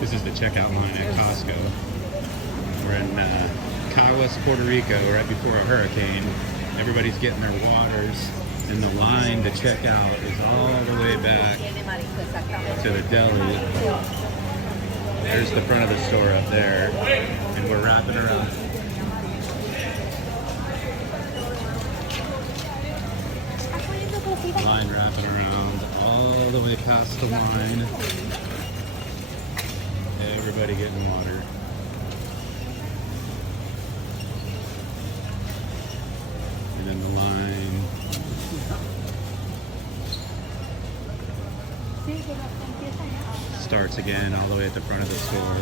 This is the checkout line at Costco. We're in Caguas, Puerto Rico, right before a hurricane. Everybody's getting their waters, and the line to check out is all the way back to the deli. There's the front of the store up there, and we're wrapping around. Line wrapping around all the way past the line. Everybody getting water. And then the line starts again all the way at the front of the store.